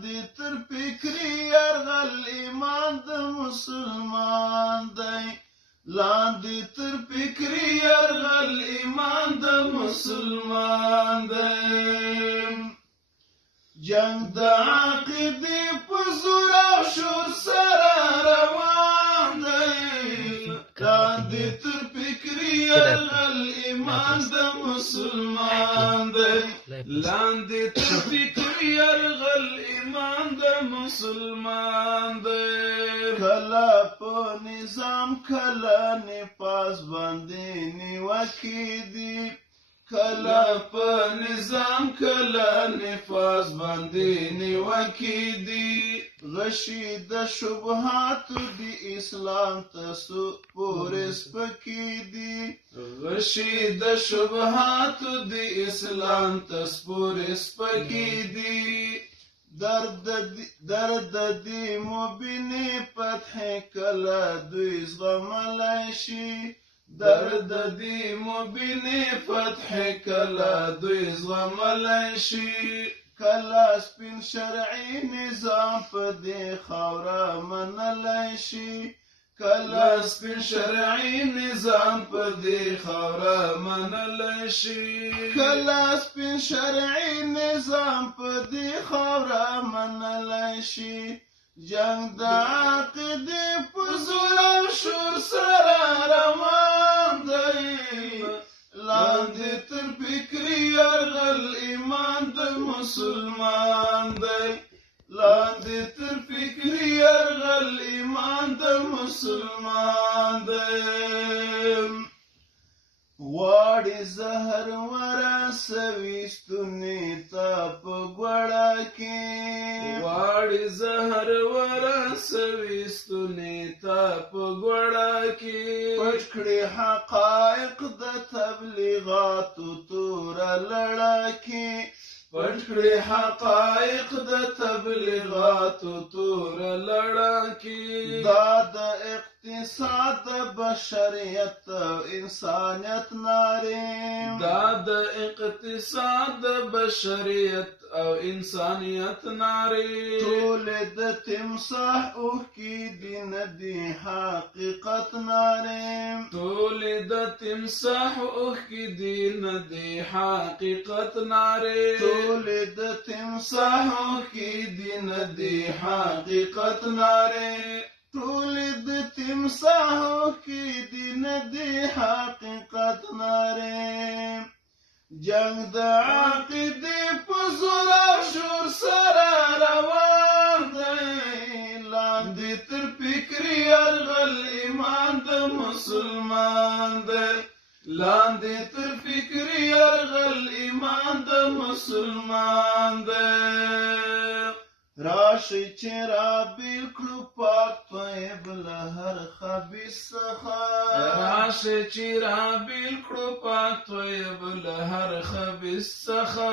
دی تر فکری یرغل ایمان د مسلمان دی لاندې تر فکری یرغل ایمان د مسلمان دی جنگ د عقیدې په زور او شور سره روان دی لاندې تر فکری یرغل ایمان د مسلمان دی لاندې تر فکری یرغل ایمان د مسلمان دی کله په نظام کله نفاس باندې نیوکې دي کله په نظام کله نفاس باندې نیوکې دي غشي د شبهاتو د اسلام تاسو پورې سپکې دي غشي د شبهاتو د اسلام تاسو پورې سپکې دي درد دی مبینی فتح کلا دوی زغملی شي درد دی مبینی فتح کلا دوی زغملی شي کلا سپین شرعي نظام په دې خاوره منلی شي کلا سپین شرعي نظام په دې خاوره منلی شي کلا سپین شرعي نظام په دې خاوره منلی شي جنگ د عقیدې په زور او شور سره روان دی لاندې تر فکري یرغل ایمان د مسلمان دی لاندې تر فکري یرغل ایمان د مسلمان دی غواړي زهر ورسوي ستوني ته په ګوړه کې غواړي زهر ورسوي ستوني ته په ګوړه کې پټ کړي حقایق د تبلیغاتو توره لړه کې پټ کړي حقایق د تبلیغاتو توره لړه کې دا د اقتصاد د بشریت او انسانیت نارې دا د اقتصاد د بشریت او انسانیت نارې ټولې د تمساح اوښکې دي نه دي حقیقت نارې ټولې د تمساح اوښکې دي نه دي حقیقت نارې ټولې د تمساح اوښکې دي نه دي حقیقت نارې ټولې د تمساحو کې دي نه دي حقیقت نارې جنگ د عقیدې په زور او شور سره روان دی لاندې تر فکري یرغل ایمان د مسلمان دی لاندې تر فکري یرغل ایمان د مسلمان دی راشي چې رابیل کړو پاک طیب له هر خبیث څخه راشي چې رابیل کړو پاک طیب له هر خبیث څخه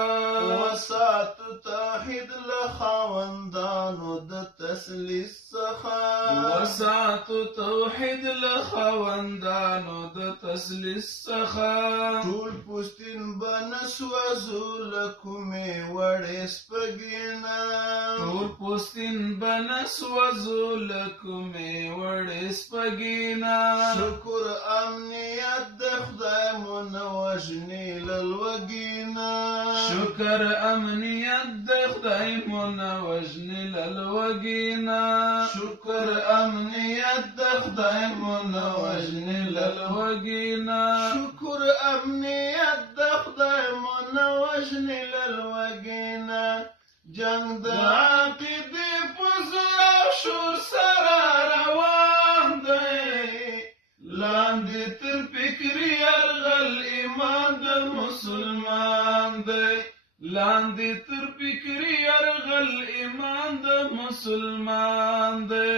وساتو توحید له خاوندانو د تسلیث څخه وساتو توحید له خاوندانو د تسلیث څخه ټول پوستین به نسوځو له کومې وړې سپږېنه ټول پوستین به نسوځو له کومې وړې سپږېنه شکر امنیت د خدای مو نه وژني له لوږې شکر امنیت د خدای مو نه وژني له لوږې شکر امنیت د خدای مو نه وژني له لوږې شکر امنیت د خدای مو نه وژني له لوږې جنگ د عقیدې په زور او شور سره روان دی لاندې تر فکري یرغل ایمان د مسلمان دی لاندې تر فکري یرغل ایمان د مسلمان دی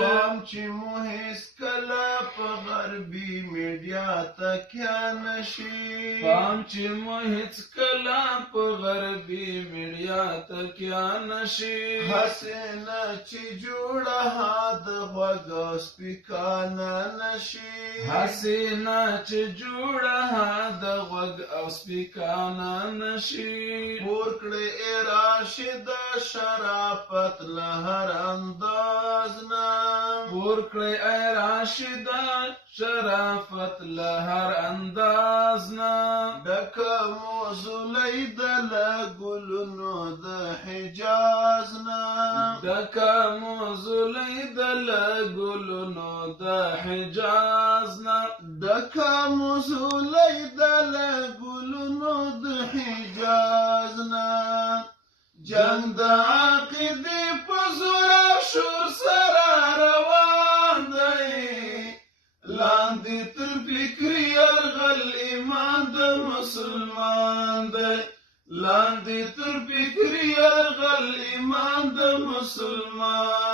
پام چې مو هیڅ کله په غربي میډیا تکیا نشي پام چې مو هیڅ کله په غربي میډیا تکیا نشي حسینه چې جوړه د غوږ او سپیکانه نشي حسینه چې جوړه د غوږ او سپیکانه نشي پور کړې راشد شرافت له هر انداز نه پور کړی ای راشده شرافت له هر انداز نه ډکه موزلۍ د له ګلونو د حجاز نه ډکه موزلۍ د له ګلونو د حجاز نه ډکه موزلۍ د له ګلونو د حجاز نه جنگ د عقیدې په زور او شور سره روان دی لاندې تر فکري یرغل ایمان د مسلمان دی لاندې تر فکري یرغل ایمان د مسلمان